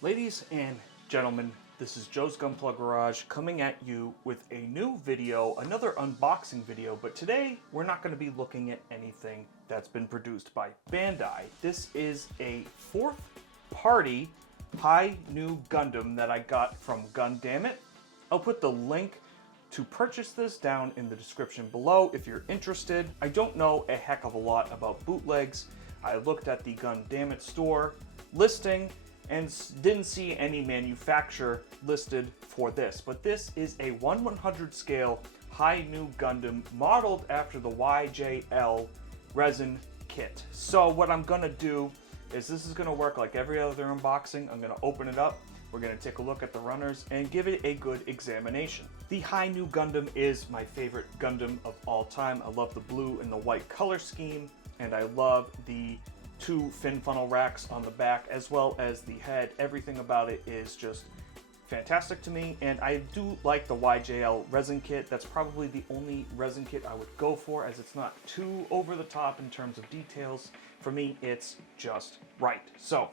Ladies and gentlemen, this is Joe's Gunplug Garage coming at you with a new video, another unboxing video, but today we're not going to be looking at anything that's been produced by Bandai. This is a fourth party Hi Nu Gundam that I got from Gundam. I'll put the link to purchase this down in the description below if you're interested. I don't know a heck of a lot about bootlegs. I looked at the Gundam store listing and didn't see any manufacturer listed for this. But this is a 1/100 scale Hi Nu Gundam modeled after the YJL resin kit. So what I'm gonna do is this is gonna work like every other unboxing. I'm gonna open it up, we're gonna take a look at the runners and give it a good examination. The Hi Nu Gundam is my favorite Gundam of all time. I love the blue and the white color scheme, and I love the two fin funnel racks on the back as well as the head. Everything about it is just fantastic to me, and I do like the YJL resin kit. That's probably the only resin kit I would go for, as it's not too over the top in terms of details. For me, it's just right. So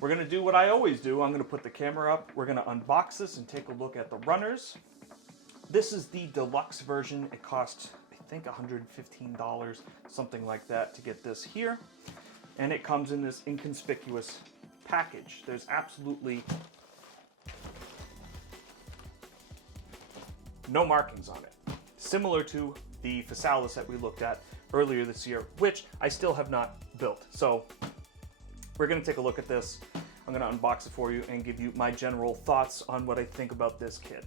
we're gonna do what I always do. I'm gonna put the camera up, we're gonna unbox this and take a look at the runners. This is the deluxe version. It costs, I think, $115, something like that, to get this here. And it comes in this inconspicuous package. There's absolutely no markings on it. Similar to the Phasalis that we looked at earlier this year, which I still have not built. So we're gonna take a look at this. I'm gonna unbox it for you and give you my general thoughts on what I think about this kit.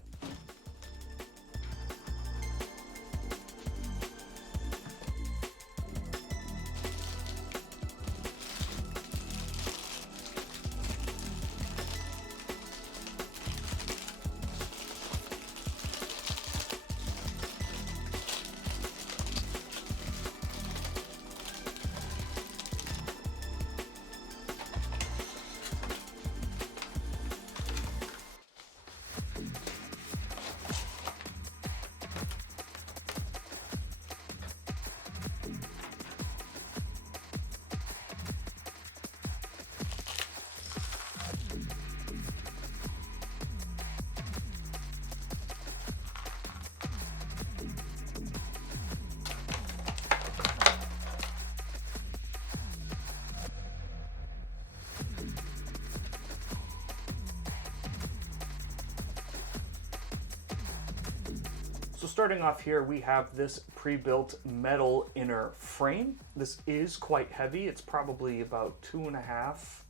So starting off here, we have this pre-built metal inner frame. This is quite heavy. It's probably about 2.5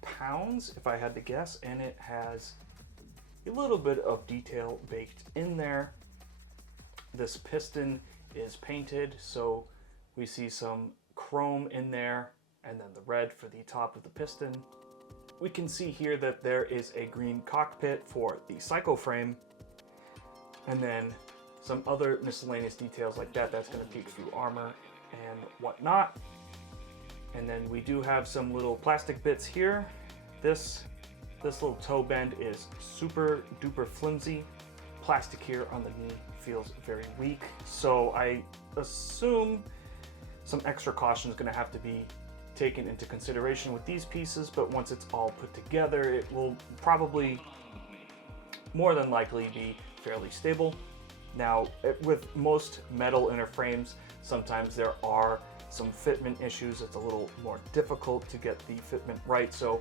pounds, if I had to guess, and it has a little bit of detail baked in there. This piston is painted, so we see some chrome in there, and then the red for the top of the piston. We can see here that there is a green cockpit for the psycho frame, and then some other miscellaneous details like that. That's going to peek through armor and whatnot. And then we do have some little plastic bits here. This little toe bend is super duper flimsy. Plastic here on the knee feels very weak. So I assume some extra caution is going to have to be taken into consideration with these pieces, but once it's all put together, it will probably more than likely be fairly stable. Now, with most metal inner frames, sometimes there are some fitment issues. It's a little more difficult to get the fitment right, so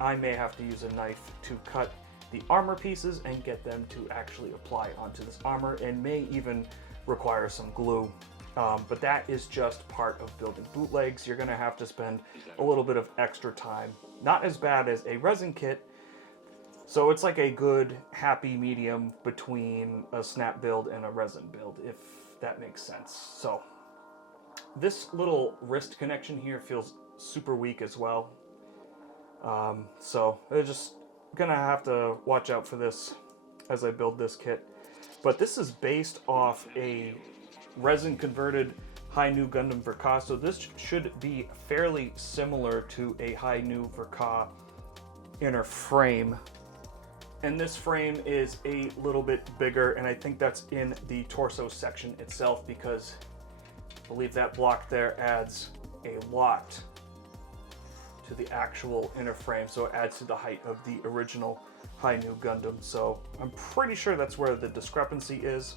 I may have to use a knife to cut the armor pieces and get them to actually apply onto this armor, and may even require some glue. But that is just part of building bootlegs. You're gonna have to spend a little bit of extra time. Not as bad as a resin kit, so it's like a good happy medium between a snap build and a resin build, if that makes sense. So this little wrist connection here feels super weak as well. So I'm just gonna have to watch out for this as I build this kit. But this is based off a resin converted Hi Nu Gundam Verka, so this should be fairly similar to a Hi Nu Verka inner frame. And this frame is a little bit bigger, and I think that's in the torso section itself, because I believe that block there adds a lot to the actual inner frame, so it adds to the height of the original Hi Nu Gundam. So I'm pretty sure that's where the discrepancy is.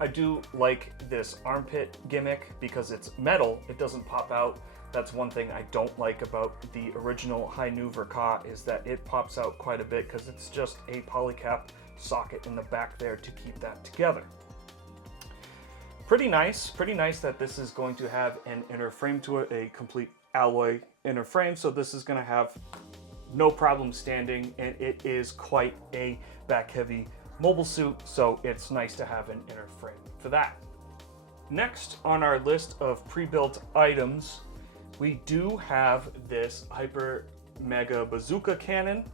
I do like this armpit gimmick because it's metal, it doesn't pop out. That's one thing I don't like about the original Hi Nu Verka, is that it pops out quite a bit because it's just a polycap socket in the back there to keep that together. Pretty nice that this is going to have an inner frame to it, a complete alloy inner frame, so this is going to have no problem standing, and it is quite a back heavy mobile suit, so it's nice to have an inner frame for that. Next on our list of pre-built items, we do have this Hyper Mega Bazooka cannon,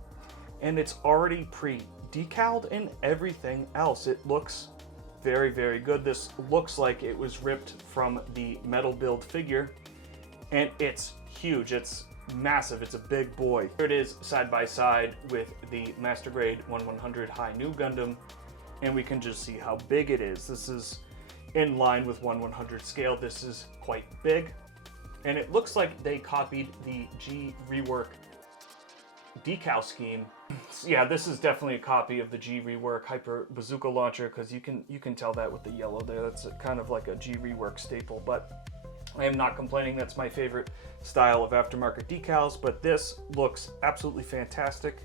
and it's already pre-decaled and everything else. It looks very, very good. This looks like it was ripped from the metal build figure, and it's huge. It's massive. It's a big boy. Here it is side by side with the Master Grade 1100 Hi Nu Gundam, and we can just see how big it is. This is in line with 1/100 scale. This is quite big, and it looks like they copied the G Rework decal scheme. Yeah, this is definitely a copy of the G Rework Hyper Bazooka launcher, because you can tell that with the yellow there. That's kind of like a G Rework staple, but I am not complaining. That's my favorite style of aftermarket decals, but this looks absolutely fantastic.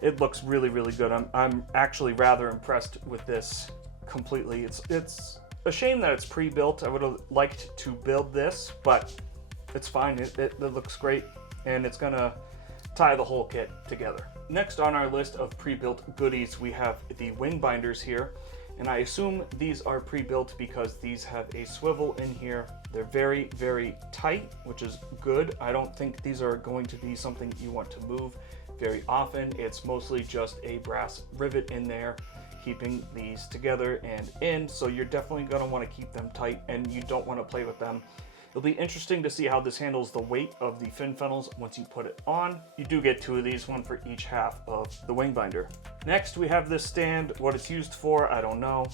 It looks really, really good. I'm actually rather impressed with this completely. It's a shame that it's pre-built. I would have liked to build this, but it's fine. It looks great, and it's gonna tie the whole kit together. Next on our list of pre-built goodies, we have the wing binders here, and I assume these are pre-built because these have a swivel in here. They're very, very tight, which is good. I don't think these are going to be something you want to move very often. It's mostly just a brass rivet in there keeping these together and in, so you're definitely going to want to keep them tight, and you don't want to play with them. It'll be interesting to see how this handles the weight of the fin funnels once you put it on. You do get 2 of these, one for each half of the wing binder. Next, we have this stand. What it's used for, I don't know.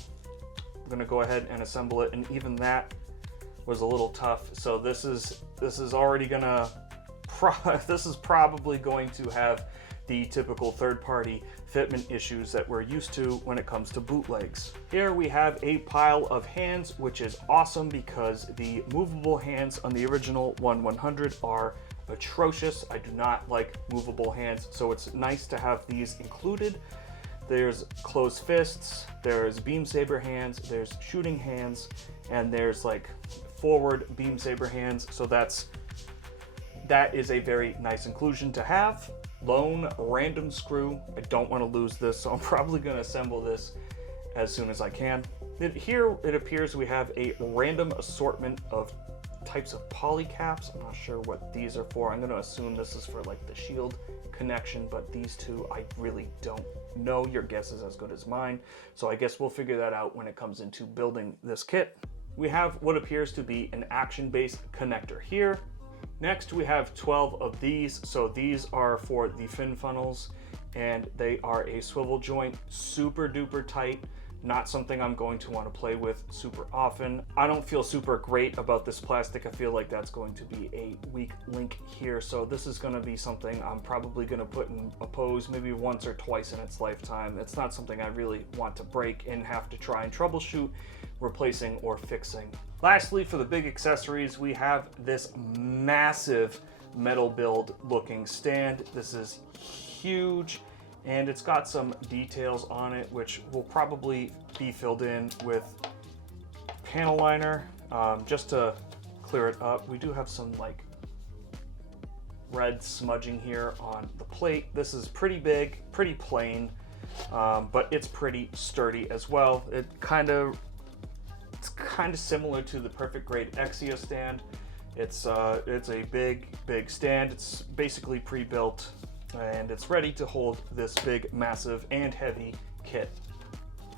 I'm gonna go ahead and assemble it, and even that was a little tough. So this is already gonna, this is probably going to have the typical third-party fitment issues that we're used to when it comes to bootlegs. Here we have a pile of hands, which is awesome because the movable hands on the original 1/100 are atrocious. I do not like movable hands, so it's nice to have these included. There's closed fists, there's beam saber hands, there's shooting hands, and there's like forward beam saber hands, so that is a very nice inclusion to have. Lone random screw. I don't want to lose this, so I'm probably going to assemble this as soon as I can. Here it appears we have a random assortment of types of polycaps. I'm not sure what these are for. I'm going to assume this is for like the shield connection, but these two I really don't know. Your guess is as good as mine, so I guess we'll figure that out when it comes into building this kit. We have what appears to be an action-based connector here. Next, we have 12 of these. So these are for the fin funnels, and they are a swivel joint, super duper tight. Not something I'm going to want to play with super often. I don't feel super great about this plastic. I feel like that's going to be a weak link here. So this is going to be something I'm probably going to put in a pose maybe once or twice in its lifetime. It's not something I really want to break and have to try and troubleshoot replacing or fixing. Lastly, for the big accessories, we have this massive metal build looking stand. This is huge, and it's got some details on it which will probably be filled in with panel liner. Just to clear it up, we do have some like red smudging here on the plate. This is pretty big, pretty plain, but it's pretty sturdy as well. It's kind of similar to the Perfect Grade Exia stand. It's a big stand. It's basically pre-built, and it's ready to hold this big, massive, and heavy kit.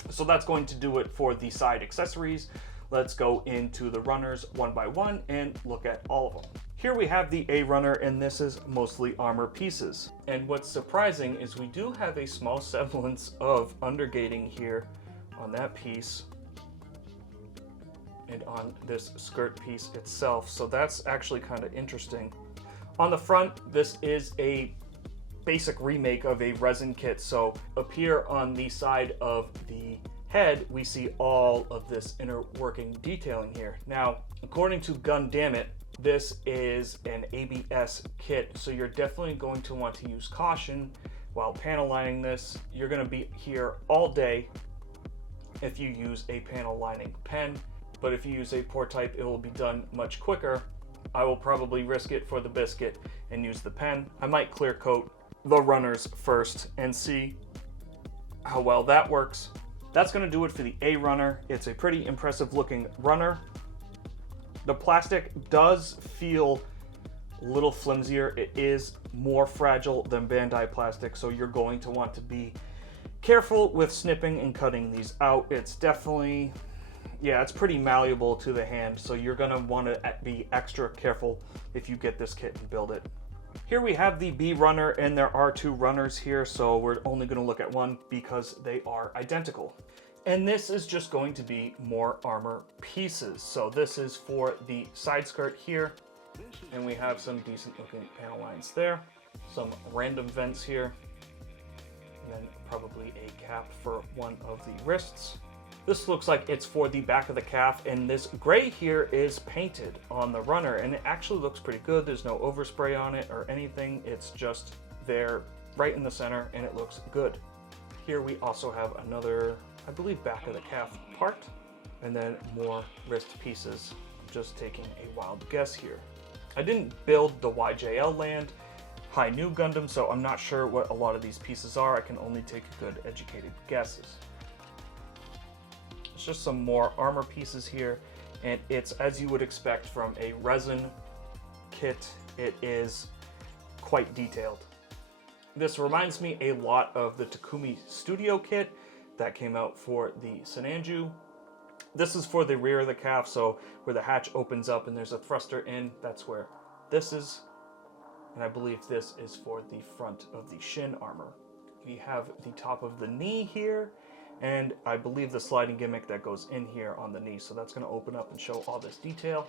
So that's going to do it for the side accessories. Let's go into the runners one by one and look at all of them. Here we have the A runner, and this is mostly armor pieces. And what's surprising is we do have a small semblance of undergating here on that piece and on this skirt piece itself. So that's actually kind of interesting. On the front, this is a basic remake of a resin kit. So up here on the side of the head, we see all of this inner working detailing here. Now, according to Gundam, this is an ABS kit, so you're definitely going to want to use caution while panel lining this. You're going to be here all day if you use a panel lining pen, but if you use a pour type, it will be done much quicker. I will probably risk it for the biscuit and use the pen. I might clear coat the runners first and see how well that works. That's going to do it for the A runner. It's a pretty impressive looking runner. The plastic does feel a little flimsier. It is more fragile than Bandai plastic, so you're going to want to be careful with snipping and cutting these out. It's definitely, yeah, it's pretty malleable to the hand, so you're going to want to be extra careful if you get this kit and build it. Here we have the B runner, and there are two runners here, so we're only going to look at one because they are identical. And this is just going to be more armor pieces. So this is for the side skirt here, and we have some decent looking panel lines there, some random vents here, and then probably a cap for one of the wrists. This looks like it's for the back of the calf, and this gray here is painted on the runner, and it actually looks pretty good. There's no overspray on it or anything. It's just there right in the center, and it looks good. Here we also have another, I believe, back of the calf part, and then more wrist pieces. Just taking a wild guess here. I didn't build the YJL Land Hi Nu Gundam, so I'm not sure what a lot of these pieces are. I can only take good educated guesses. It's just some more armor pieces here, and it's as you would expect from a resin kit. It is quite detailed. This reminds me a lot of the Takumi Studio kit that came out for the Sinanju. This is for the rear of the calf, so where the hatch opens up and there's a thruster in, that's where this is. And I believe this is for the front of the shin armor. We have the top of the knee here, and I believe the sliding gimmick that goes in here on the knee. So that's going to open up and show all this detail.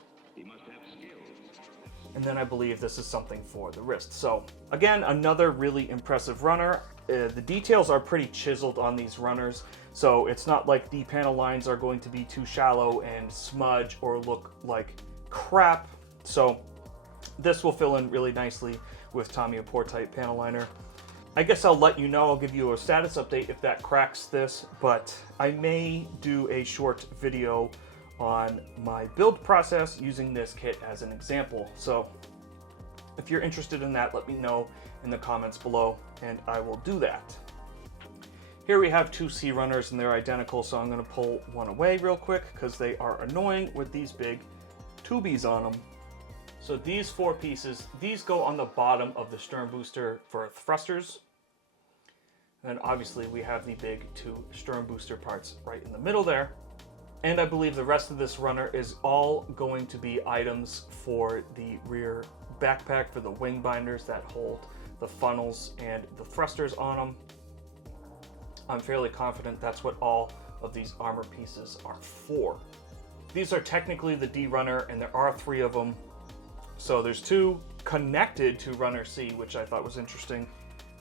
And then I believe this is something for the wrist. So again, another really impressive runner. The details are pretty chiseled on these runners, so it's not like the panel lines are going to be too shallow and smudge or look like crap. So this will fill in really nicely with Tamiya pour type panel liner. I guess I'll let you know, I'll give you a status update if that cracks this, but I may do a short video on my build process using this kit as an example. So if you're interested in that, let me know in the comments below and I will do that. Here we have two C runners and they're identical, so I'm going to pull one away real quick because they are annoying with these big tubies on them. So these four pieces, these go on the bottom of the stern booster for thrusters. And then obviously we have the big two stern booster parts right in the middle there. And I believe the rest of this runner is all going to be items for the rear backpack for the wing binders that hold the funnels and the thrusters on them. I'm fairly confident that's what all of these armor pieces are for. These are technically the D runner, and there are three of them. So there's two connected to runner C, which I thought was interesting.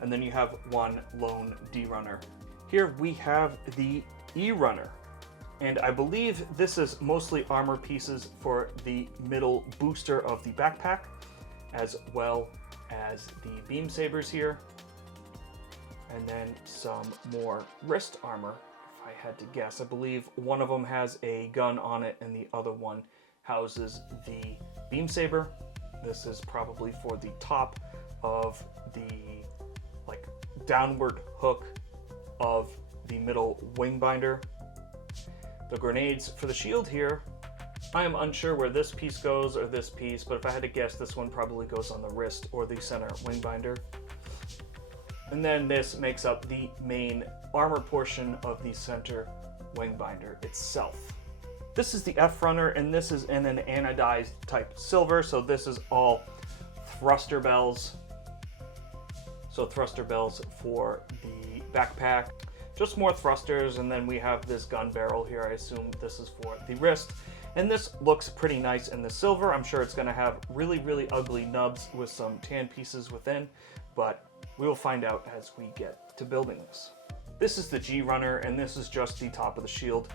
And then you have one lone D runner. Here we have the E runner. And I believe this is mostly armor pieces for the middle booster of the backpack, as well as the beam sabers here. And then some more wrist armor, if I had to guess. I believe one of them has a gun on it and the other one houses the beam saber. This is probably for the top of the downward hook of the middle wing binder. The grenades for the shield here, I am unsure where this piece goes or this piece, but if I had to guess, this one probably goes on the wrist or the center wing binder. And then this makes up the main armor portion of the center wing binder itself. This is the F runner, and this is in an anodized type silver, so this is all thruster bells. So thruster bells for the backpack. Just more thrusters, and then we have this gun barrel here. I assume this is for the wrist. And this looks pretty nice in the silver. I'm sure it's going to have really, really ugly nubs with some tan pieces within, but we will find out as we get to building this. This is the G runner, and this is just the top of the shield.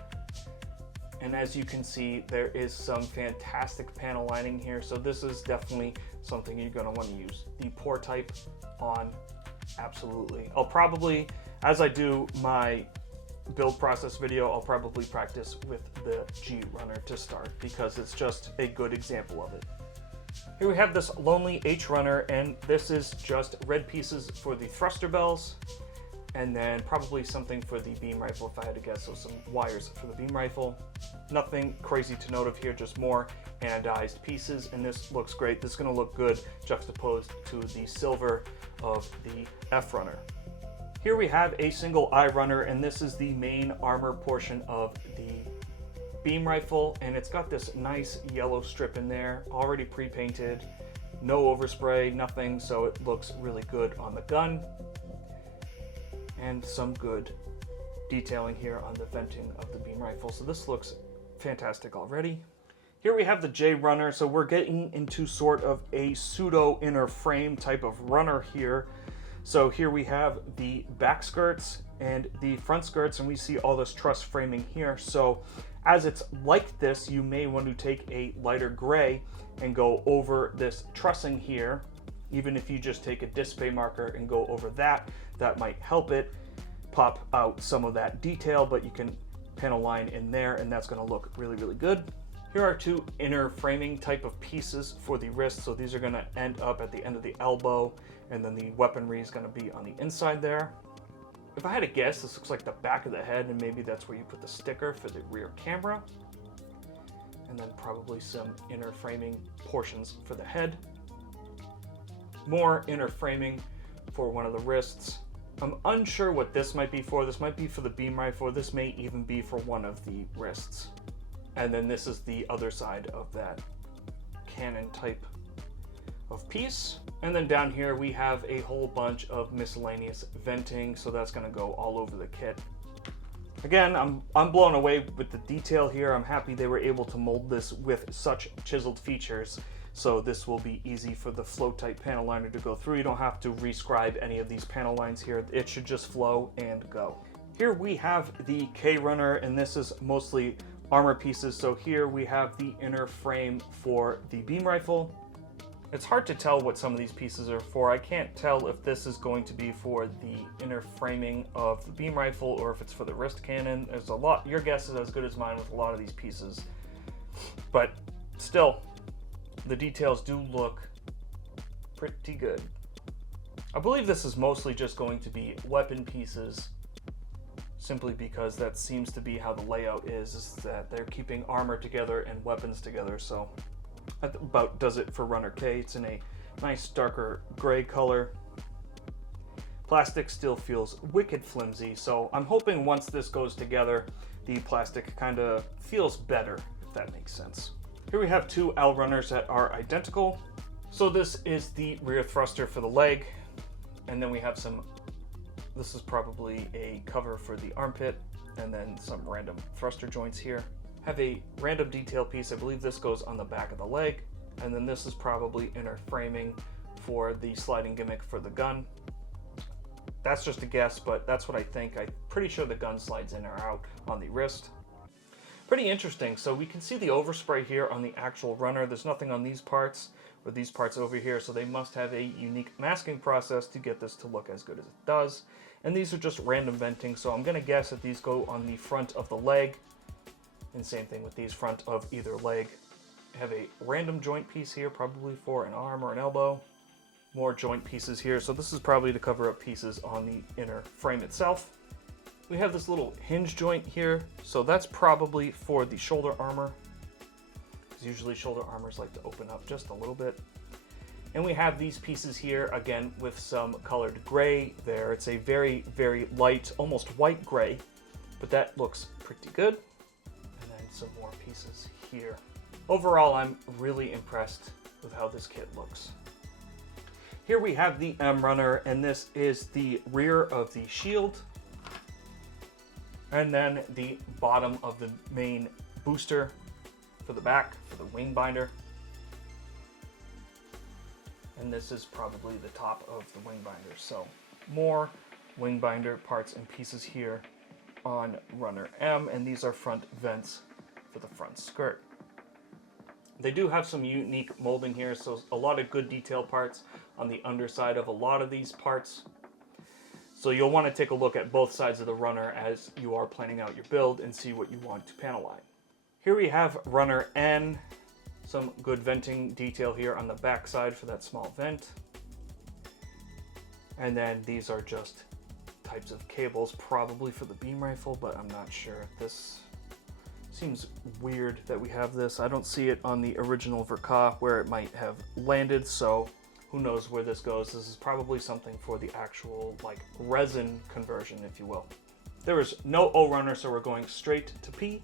And as you can see, there is some fantastic panel lining here. So this is definitely something you're going to want to use the pour type on. Absolutely. I'll probably, as I do my build process video, I'll probably practice with the G runner to start because it's just a good example of it. Here we have this lonely H runner, and this is just red pieces for the thruster bells, and then probably something for the beam rifle if I had to guess, so some wires for the beam rifle. Nothing crazy to note of here, just more anodized pieces, and this looks great. This is going to look good juxtaposed to the silver of the F runner. Here we have a single I runner, and this is the main armor portion of the beam rifle, and it's got this nice yellow strip in there, already pre-painted, no overspray, nothing, so it looks really good on the gun. And some good detailing here on the venting of the beam rifle. So this looks fantastic already. Here we have the J runner. So we're getting into sort of a pseudo inner frame type of runner here. So here we have the back skirts and the front skirts, and we see all this truss framing here. So as it's like this, you may want to take a lighter gray and go over this trussing here. Even if you just take a display marker and go over that, that might help it pop out some of that detail, but you can panel line in there and that's going to look really, really good. Here are two inner framing type of pieces for the wrist. So these are going to end up at the end of the elbow, and then the weaponry is going to be on the inside there. If I had to guess, this looks like the back of the head, and maybe that's where you put the sticker for the rear camera. And then probably some inner framing portions for the head. More inner framing for one of the wrists. I'm unsure what this might be for. This might be for the beam rifle. This may even be for one of the wrists. And then this is the other side of that cannon type of piece. And then down here we have a whole bunch of miscellaneous venting, so that's going to go all over the kit. Again, I'm blown away with the detail here. I'm happy they were able to mold this with such chiseled features. So this will be easy for the flow type panel liner to go through. You don't have to rescribe any of these panel lines here. It should just flow and go. Here we have the K runner, and this is mostly armor pieces. So here we have the inner frame for the beam rifle. It's hard to tell what some of these pieces are for. I can't tell if this is going to be for the inner framing of the beam rifle or if it's for the wrist cannon. There's a lot. Your guess is as good as mine with a lot of these pieces. But still, the details do look pretty good. I believe this is mostly just going to be weapon pieces, simply because that seems to be how the layout is that they're keeping armor together and weapons together. So that about does it for Runner K. It's in a nice darker gray color. Plastic still feels wicked flimsy, so I'm hoping once this goes together, the plastic kind of feels better, if that makes sense. Here we have two L runners that are identical. So this is the rear thruster for the leg, and then we have some, this is probably a cover for the armpit, and then some random thruster joints here. Have a random detail piece. I believe this goes on the back of the leg, and then this is probably inner framing for the sliding gimmick for the gun. That's just a guess, but that's what I think. I'm pretty sure the gun slides in or out on the wrist. Pretty interesting. So we can see the overspray here on the actual runner. There's nothing on these parts or these parts over here, so they must have a unique masking process to get this to look as good as it does. And these are just random venting, so I'm gonna guess that these go on the front of the leg. And same thing with these, front of either leg. I have a random joint piece here, probably for an arm or an elbow. More joint pieces here, so this is probably to cover up pieces on the inner frame itself. We have this little hinge joint here, so that's probably for the shoulder armor, because usually shoulder armors like to open up just a little bit. And we have these pieces here, again, with some colored gray there. It's a very, very light, almost white gray, but that looks pretty good. And then some more pieces here. Overall, I'm really impressed with how this kit looks. Here we have the M runner, and this is the rear of the shield. And then the bottom of the main booster. for the back, for the wing binder. And this is probably the top of the wing binder. So more wing binder parts and pieces here on runner M, and these are front vents for the front skirt. They do have some unique molding here, so a lot of good detail parts on the underside of a lot of these parts. So you'll want to take a look at both sides of the runner as you are planning out your build and see what you want to panel line. Here we have runner N, some good venting detail here on the back side for that small vent. And then these are just types of cables, probably for the beam rifle, but I'm not sure. This seems weird that we have this. I don't see it on the original Verka where it might have landed, so who knows where this goes. This is probably something for the actual like resin conversion, if you will. There is no O runner, so we're going straight to P,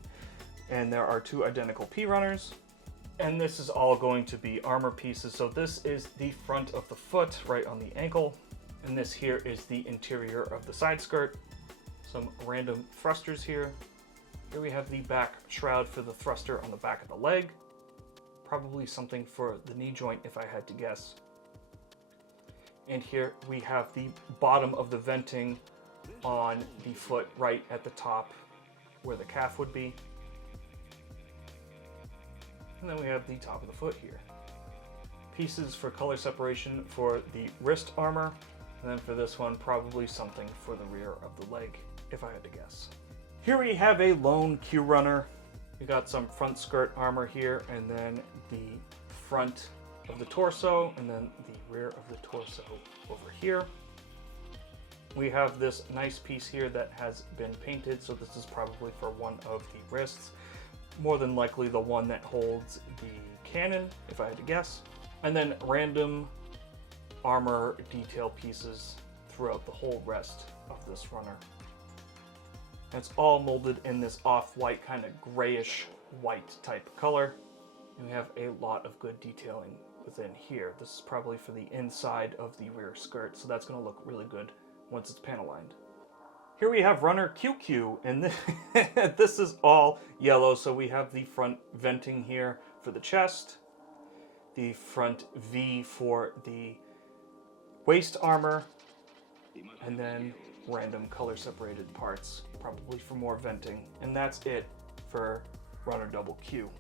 and there are two identical P runners. And this is all going to be armor pieces. So this is the front of the foot right on the ankle, and this here is the interior of the side skirt. Some random thrusters here. Here we have the back shroud for the thruster on the back of the leg. Probably something for the knee joint if I had to guess. And here we have the bottom of the venting on the foot right at the top where the calf would be. And then we have the top of the foot here. Pieces for color separation for the wrist armor. And then for this one, probably something for the rear of the leg, if I had to guess. Here we have a lone Q runner. We got some front skirt armor here, and then the front of the torso, and then the rear of the torso over here. We have this nice piece here that has been painted, so this is probably for one of the wrists. More than likely the one that holds the cannon, if I had to guess. And then random armor detail pieces throughout the whole rest of this runner. And it's all molded in this off-white, kind of grayish white type color. And we have a lot of good detailing within here. This is probably for the inside of the rear skirt, so that's going to look really good once it's panel lined. Here we have runner QQ, and this is all yellow, so we have the front venting here for the chest, the front V for the waist armor, and then random color separated parts, probably for more venting, and that's it for runner double Q.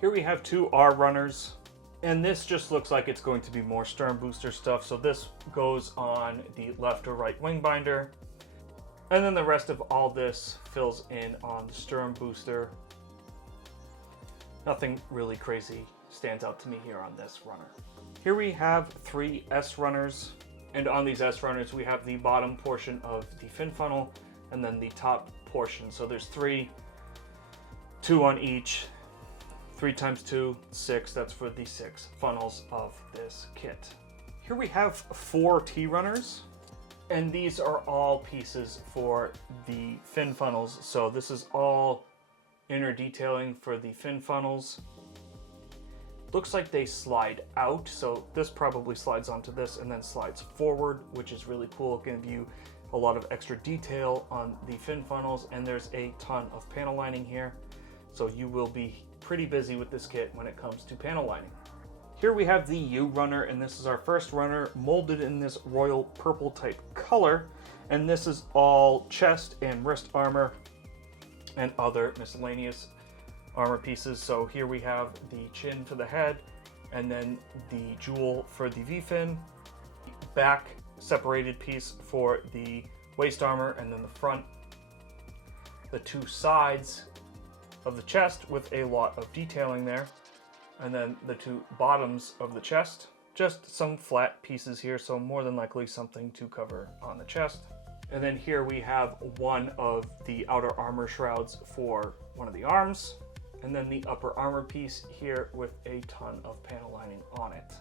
Here we have two R runners, and this just looks like it's going to be more stern booster stuff, so this goes on the left or right wing binder, and then the rest of all this fills in on the stern booster. Nothing really crazy stands out to me here on this runner. Here we have three S runners. And on these S runners, we have the bottom portion of the fin funnel and then the top portion. So there's three, two on each, 3 times 2, 6. That's for the 6 funnels of this kit. Here we have 4 T runners, and these are all pieces for the fin funnels. So this is all inner detailing for the fin funnels. Looks like they slide out, so this probably slides onto this and then slides forward, which is really cool. It can give you a lot of extra detail on the fin funnels, and there's a ton of panel lining here, so you will be pretty busy with this kit when it comes to panel lining. Here we have the U runner, and this is our first runner molded in this royal purple type color, and this is all chest and wrist armor and other miscellaneous armor pieces. So here we have the chin for the head, and then the jewel for the V-fin, back separated piece for the waist armor, and then the front, the 2 sides of the chest with a lot of detailing there, and then the 2 bottoms of the chest. Just some flat pieces here, so more than likely something to cover on the chest. And then here we have one of the outer armor shrouds for one of the arms, and then the upper armor piece here with a ton of panel lining on it.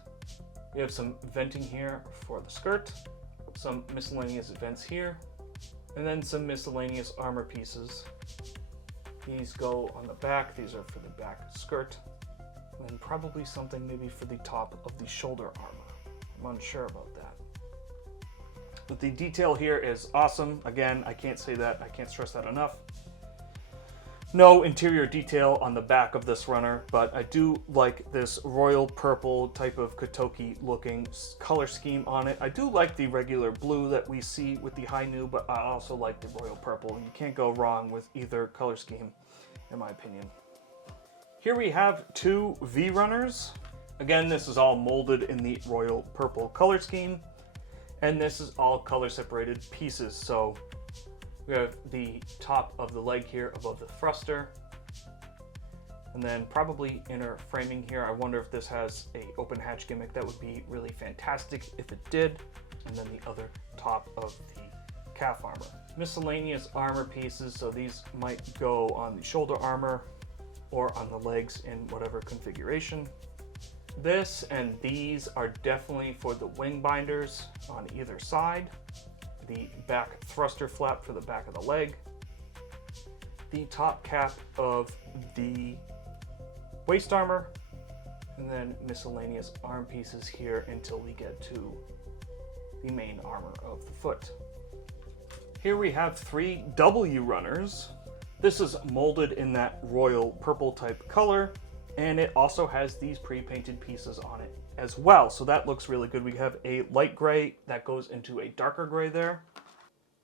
We have some venting here for the skirt, some miscellaneous vents here, and then some miscellaneous armor pieces. These go on the back. These are for the back skirt, and then probably something maybe for the top of the shoulder armor. I'm unsure about that. But the detail here is awesome. Again, I can't say that, I can't stress that enough. No interior detail on the back of this runner, but I do like this royal purple type of Kotoki looking color scheme on it. I do like the regular blue that we see with the Hi Nu, but I also like the royal purple. You can't go wrong with either color scheme, in my opinion. Here we have two V runners. Again, this is all molded in the royal purple color scheme, and this is all color separated pieces. So we have the top of the leg here above the thruster, and then probably inner framing here. I wonder if this has a open hatch gimmick. That would be really fantastic if it did. And then the other top of the calf armor. Miscellaneous armor pieces, so these might go on the shoulder armor or on the legs in whatever configuration. This and these are definitely for the wing binders on either side. The back thruster flap for the back of the leg, the top cap of the waist armor, and then miscellaneous arm pieces here until we get to the main armor of the foot. Here we have three W runners. This is molded in that royal purple type color, and it also has these pre-painted pieces on it as well, so that looks really good. We have a light gray that goes into a darker gray there,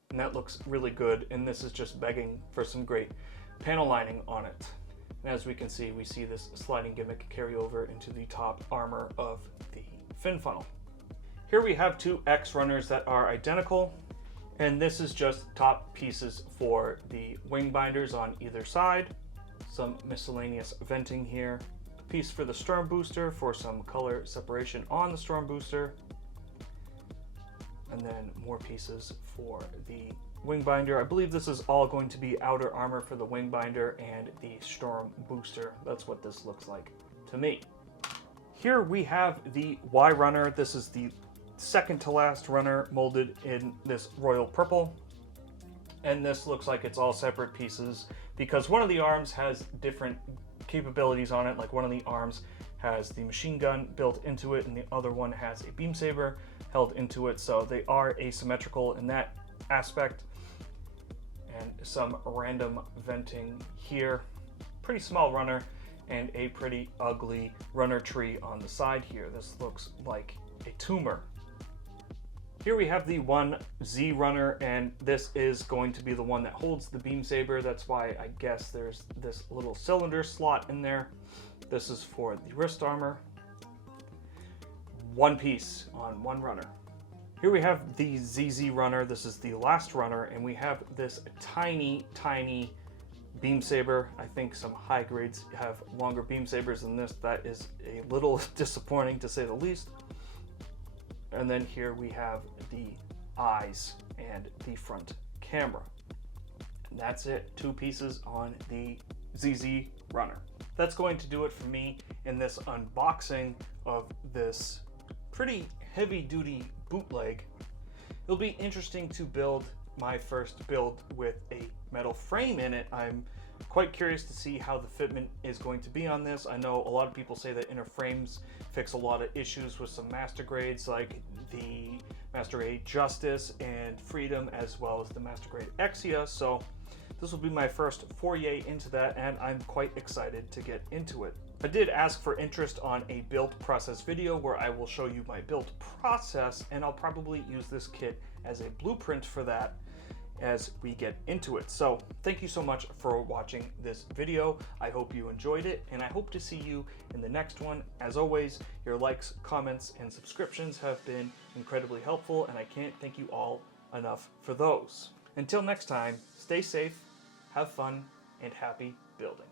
and that looks really good, and this is just begging for some great panel lining on it. And as we can see, we see this sliding gimmick carry over into the top armor of the fin funnel. Here we have two X runners that are identical, and this is just top pieces for the wing binders on either side. Some miscellaneous venting here, a piece for the storm booster for some color separation on the storm booster, and then more pieces for the wing binder. I believe this is all going to be outer armor for the wing binder and the storm booster. That's what this looks like to me. Here we have the Y runner. This is the second to last runner molded in this royal purple, and this looks like it's all separate pieces because one of the arms has different capabilities on it. Like one of the arms has the machine gun built into it and the other one has a beam saber held into it, so they are asymmetrical in that aspect. And some random venting here. Pretty small runner and a pretty ugly runner tree on the side here. This looks like a tumor. Here we have the one Z runner, and this is going to be the one that holds the beam saber. That's why I guess there's this little cylinder slot in there. This is for the wrist armor. One piece on one runner. Here we have the ZZ runner. This is the last runner, and we have this tiny beam saber. I think some high grades have longer beam sabers than this. That is a little disappointing to say the least. And then here we have the eyes and the front camera. And that's it, two pieces on the ZZ runner. That's going to do it for me in this unboxing of this pretty heavy duty bootleg. It'll be interesting to build my first build with a metal frame in it. I'm quite curious to see how the fitment is going to be on this. I know a lot of people say that inner frames fix a lot of issues with some master grades like the Master Grade Justice and Freedom, as well as the Master Grade Exia, so this will be my first foray into that, and I'm quite excited to get into it. I did ask for interest on a build process video where I will show you my build process, and I'll probably use this kit as a blueprint for that as we get into it. So thank you so much for watching this video. I hope you enjoyed it, and I hope to see you in the next one. As always, your likes, comments, and subscriptions have been incredibly helpful, and I can't thank you all enough for those. Until next time, stay safe, have fun, and happy building.